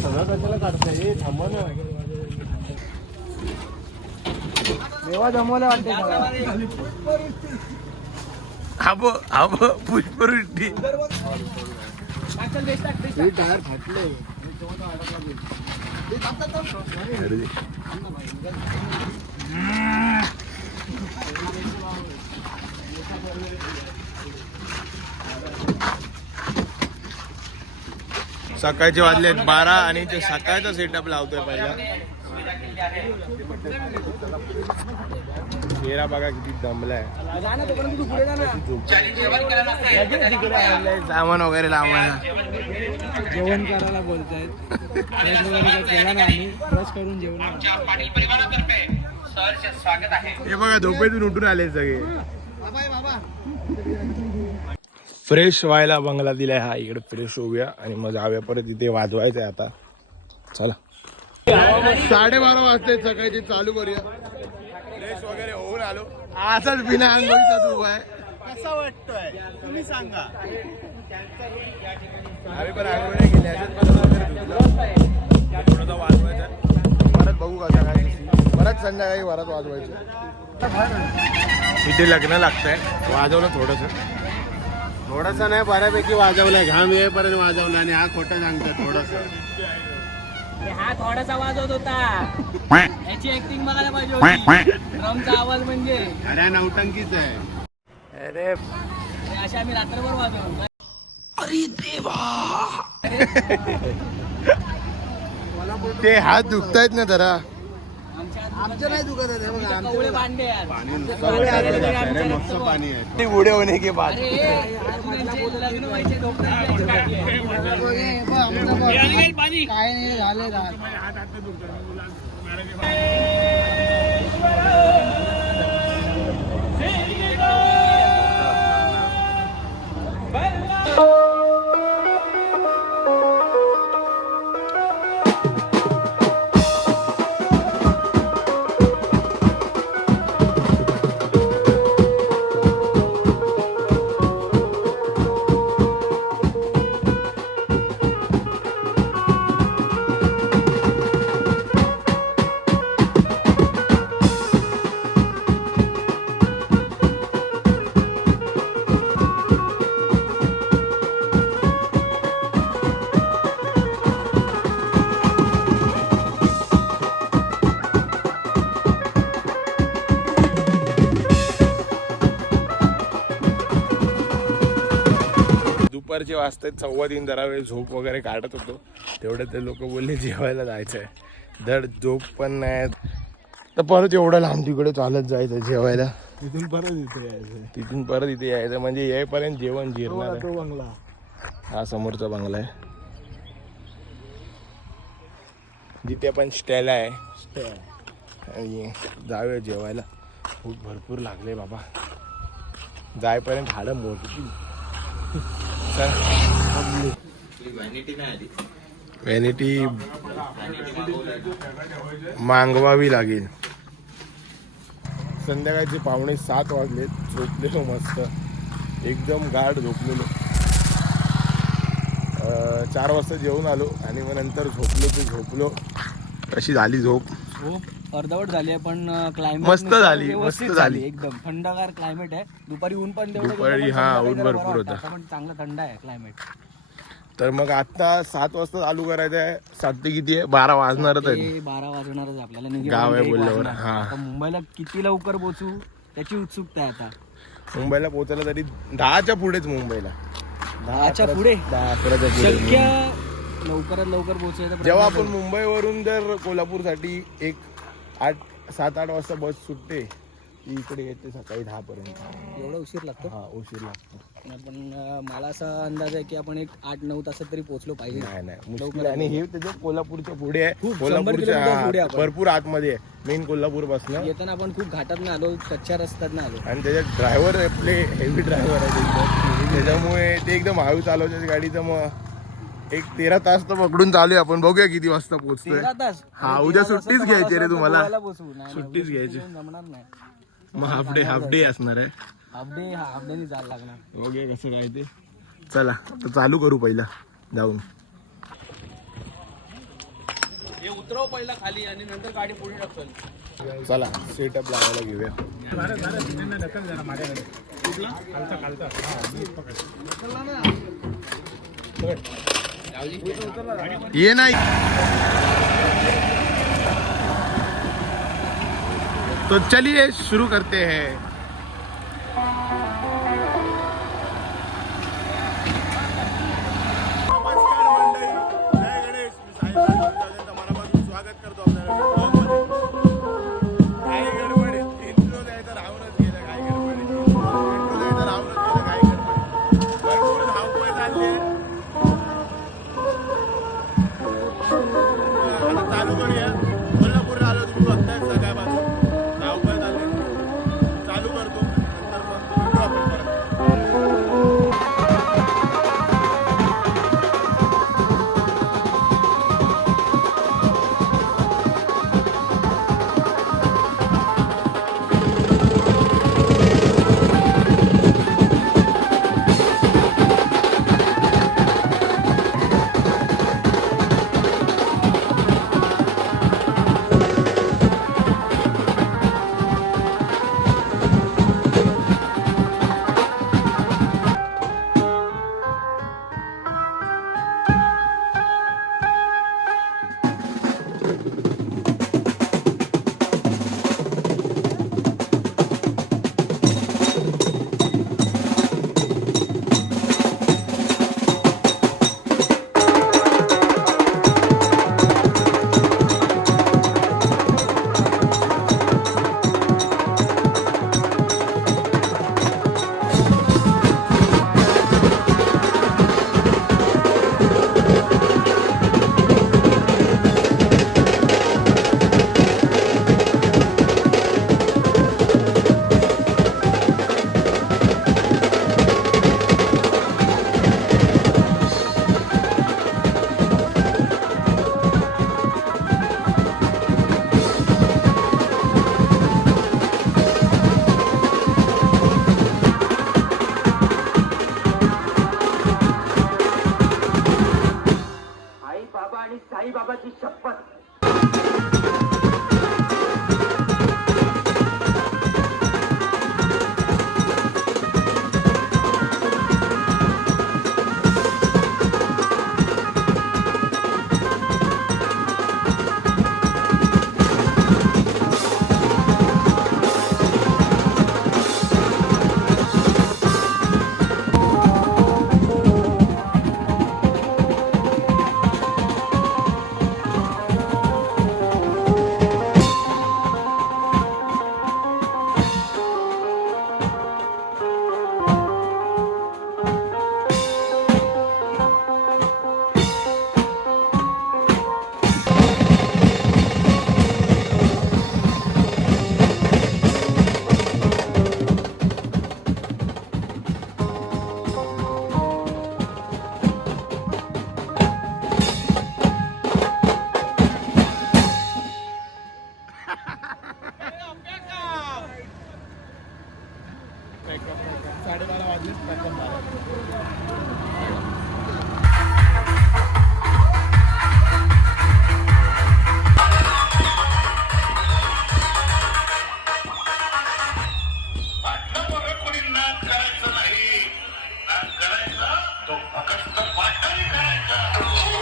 सगळं कशाला काढताय थांबा ना. देवा जमवलं वाटते. आबो आबो पुष्पवृष्टी. टायर फाटले. सकाळचे वाजले 12 आणि ते सकाळचा सेटअप लावतोय पहिला. फेरा बघा किती दमलाय. सामान वगैरे लावायला जेवण करायला बोलतायत. ब्रश वगैरे केला ना आम्ही. ब्रश करून जेवण. हे बघा झोपेतून उठून आले सगळे. फ्रेश व्हायला बंगला दिलाय हा. इकडे फ्रेश होऊया आणि मग जाऊया परत. इथे वाजवायचंय आता. चला 12:30 वाजते सकाळची. चालू करूया. फ्रेश वगैरे होऊन आलो. असाच बिना आंघोळीचा धूप आहे. कसा वाटतोय तुम्ही सांगा. आम्ही पण आंघोळी केली. थोडंसं वाजवायचं परत बघू का काय. परत संध्याकाळी परत वाजवायचं. इथे लग्न लागतंय. वाजवलं थोडंसं नाही बऱ्यापैकी वाजवलंय. घाम येईपर्यंत वाजवलं आणि हा खोटं सांगतो थोडस. हा थोडासा वाजवत होता. याची ऍक्टिंग बघायला पाहिजे होती. ड्रमचा आवाज म्हणजे अरे नौटंकीच आहे. अरे अशा आम्ही रात्रभर वाजवतो. अरे देवा. ते हात दुखतायत ना जरा. आमचं नाही दुखत आहे. कवळे भांडे यार. मस्त पाणी आहे. ते बुडे होणे के बाद. लग्न व्हायचे काय नाही झाले रात. दुपारचे वाजतात 3:15. जरा वेळ झोप वगैरे काढत होतो. तेवढे ते लोक बोलले जेवायला जायचंय. धड झोप पण नाही. तर परत एवढं लांब तिकडे चालत जायचं जेवायला. तिथून परत इथे यायचं. तिथून परत इथे यायचं म्हणजे येईपर्यंत जेवण जिरणार. तो बंगला हा समोरचा बंगला आहे जिथे पण स्टेल आहे. आणि जाऊया जेवायला. भूक भरपूर लागले बाबा. जायपर्यंत हाडं मोडतील. व्हॅनिटी मागवावी लागेल. संध्याकाळचे 6:45 वाजले. झोपलेलो मस्त एकदम गाढ झोपलेलो. 4 वाजता जेवून आलो आणि मग नंतर झोपलो. कशी झाली झोप? अर्धवट झाली आहे पण क्लायमेट मस्त झाली. एकदम थंडगार क्लायमेट आहे. दुपारी ऊन पण दुपारी ऊन भरपूर होता. पण चांगला थंड आहे क्लायमेट. तर मग आता 7 वाजता चालू करायचं आहे. 7 ते किती आहे? 12 वाजणारच आहे. 12 वाजणारच आपल्याला. गाव आहे बोलल्यावर. आता मुंबईला किती लवकर पोहोचू त्याची उत्सुकता आहे आता. मुंबईला पोहोचायला तरी 10च्या पुढेच. मुंबईला 10च्या पुढे 10-11च्या शक्य लवकरात लवकर पोहोचायचं. जेव्हा आपण मुंबईवरून जर कोल्हापूरसाठी एक 7-8 वाजता बस सुटते ती इकडे येते सकाळी 10 पर्यंत. एवढा उशीर लागतो? हा उशीर लागतो. पण मला असा अंदाज आहे की आपण एक 8-9 तासात तरी पोहोचलो पाहिजे. नाही मुश्किल. आणि हे त्याच्या कोल्हापूरच्या पुढे आहे. खूप 100 किलोमीटर पुढे आपण. भरपूर आतमध्ये आहे. मेन कोल्हापूर पासून येताना आपण खूप घाटात ना आलो. कच्च्या रस्त्यात ना आलो. आणि त्याच्यात ड्रायव्हर आपले हेवी ड्रायव्हर आहे. त्याच्यामुळे ते एकदम हळू चालवतात गाडीचं. मग एक 13 तास तर पकडून चालू आहे आपण. बघूया किती वाजता पोहोचतोय. 13 तास? हा उद्या सुट्टीच घ्यायची रे तुम्हाला. सुट्टीच सुट्टीच घ्यायची. जमणार नाही. मग हाफ डे असणार आहे. हाफ डे जायला लागणार. बघूया कसं काय ते. चला तर चालू करू पहिला जाऊन. हे उतरव पहिला खाली आणि नंतर गाडी पुढे ढकल. चला सेटअप लावायला घेऊया. ये नाही तो चलिए शुरू करते हैं. नमस्कार मंडळी, जय गणेश. मी साई त्यांचं मनापासून स्वागत करतो आपल्याला काही गडबडीत इंट्रो द्यायचं राहूनच गेलं. काही गडबडीत इंट्रो द्यायचं राहूनच गेलं. काही गडबडीत भरपूर धावपळ चालली आहे. आता चालू करूया. कोल्हापूरला आलो, तुम्ही बघताय सगळ्यापासून धावपळ चालली. चालू करतो, नंतर मग भेटू आपण परत. आई बाबा आणि साई बाबाची शपथ.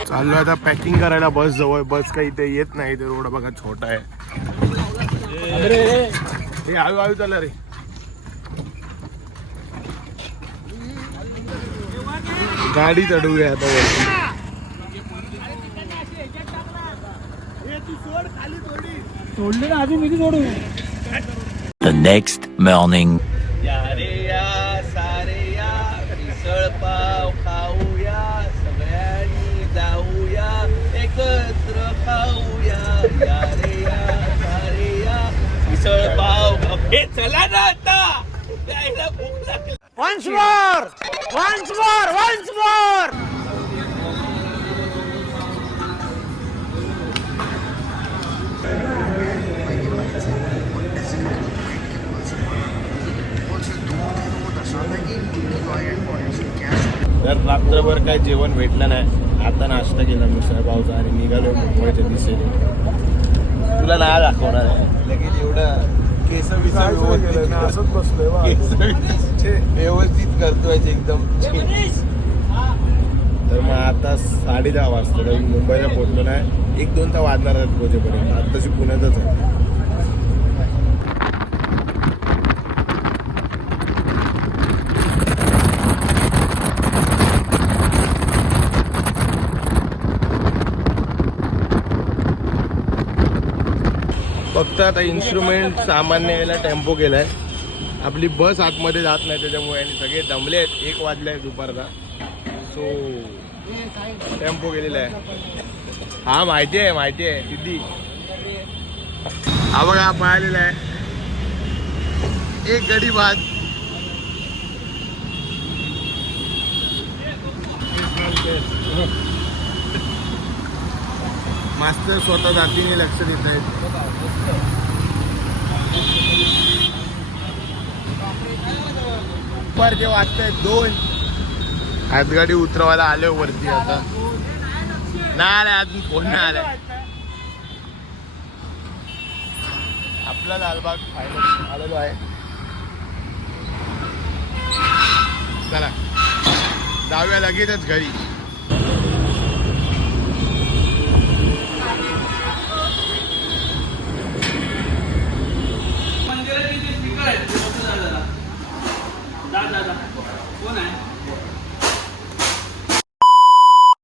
चाललो आता पॅकिंग करायला बस जवळ. बस काही इथे येत नाही, ते रोड बघा छोटा आहे. हे हळू हळू चालला रे. गाडी चढवूया आता वरती. सोडली ना आधी, मी सोडू. The next morning. या रे या सारे या मिसळ पाव खाऊया, सगळ्यांनी जाऊया, एकत्र खाऊया. या रे या सारे या मिसळ पाव खाऊ. हे चला ना आता, प्यायला भूक लागली. Once more! Once more! Once more! तर रात्रभर काय जेवण भेटलं नाही. आता नाश्ता केला मिसळ पावचा आणि निघालो मुंबईच्या दिशेने. तुला नाही दाखवणार आहे लगेच एवढं केस असंच बसलोय व्यवस्थित करतोय एकदम. तर मग आता 10:30 वाजता तर मुंबईला पोहोचलो नाही, 1-2 तर वाजणार आहेत पोहोचेपर्यंत. आत्ताशी पुण्यातच आहे. फक्त आता इन्स्ट्रुमेंट सामान न्यायला टेम्पो केलाय. आपली बस आतमध्ये जात नाही त्याच्यामुळे आणि सगळे दमले आहेत. 1 वाजलाय दुपारचा. सो टेम्पो केलेला आहे. हा माहिती आहे किती. हा बघा पळालेला आहे एक गडी बाद. मास्तर स्वतः जातीने लक्ष देत आहेत. दुपारचे वाजतायत 2. हातगाडी उतरवायला आले वरती. आता नाही आलाय अजून, फोन नाही आलाय. आपला लालबाग फायनल आलेलो आहे. चला जाऊया लगेचच घरी.